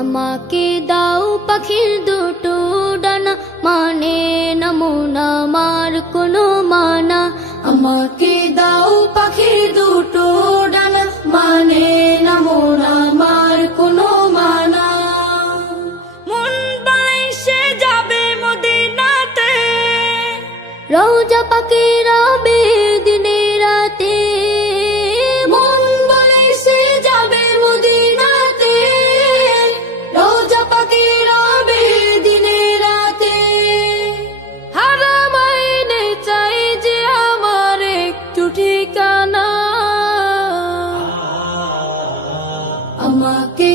আমাকে দাও পাখির দুটো ডানা, মানে না মন আমার কোনো মানা। আমাকে দাও পাখির দুটো ডানা, মানে না মন আমার কোনো মানা। মন বাইসে যাবে মদিনাতে, রওজা পাকের রবে দিনে রাতে। মন বাইসে যাবে মদিনাতে, রওজা পাকের রবে দিনে রাতে। হারাম আইনে চাই যে আমার একটু ঠিকানা। আমাকে